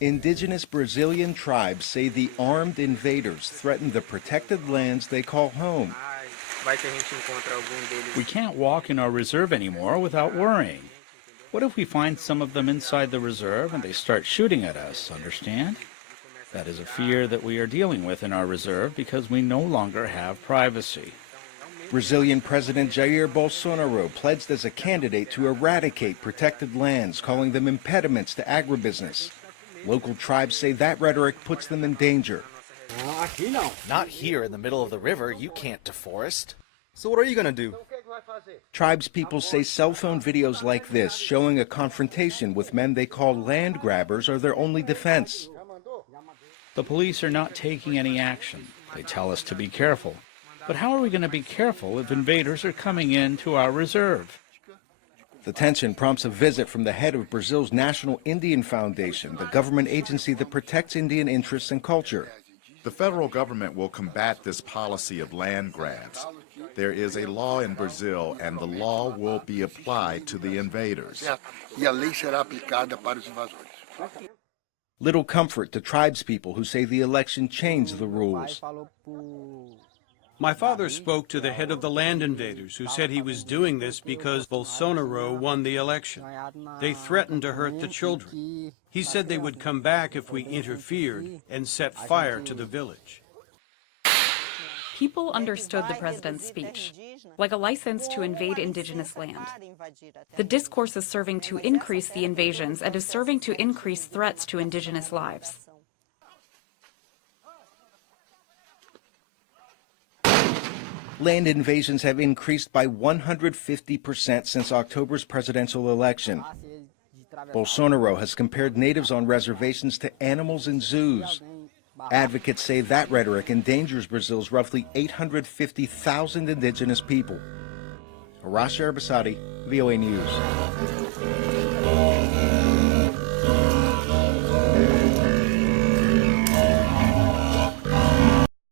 Indigenous Brazilian tribes say the armed invaders threaten the protected lands they call home. We can't walk in our reserve anymore without worrying. What if we find some of them inside the reserve and they start shooting at us, understand? That is a fear that we are dealing with in our reserve because we no longer have privacy. Brazilian President Jair Bolsonaro pledged as a candidate to eradicate protected lands, calling them impediments to agribusiness. Local tribes say that rhetoric puts them in danger. Not here in the middle of the river. You can't deforest. So what are you going to do? Tribespeople say cell phone videos like this, showing a confrontation with men they call land grabbers, are their only defense. The police are not taking any action. They tell us to be careful. But how are we going to be careful if invaders are coming into our reserve? The tension prompts a visit from the head of Brazil's National Indian Foundation, the government agency that protects Indian interests and culture. The federal government will combat this policy of land grabs. There is a law in Brazil, and the law will be applied to the invaders. Little comfort to tribespeople who say the election changed the rules. My father spoke to the head of the land invaders, who said he was doing this because Bolsonaro won the election. They threatened to hurt the children. He said they would come back if we interfered and set fire to the village. People understood the president's speech like a license to invade indigenous land. The discourse is serving to increase the invasions and is serving to increase threats to indigenous lives. Land invasions have increased by 150% since October's presidential election. Bolsonaro has compared natives on reservations to animals in zoos. Advocates say that rhetoric endangers Brazil's roughly 850,000 indigenous people. Arash Arabasadi, VOA News.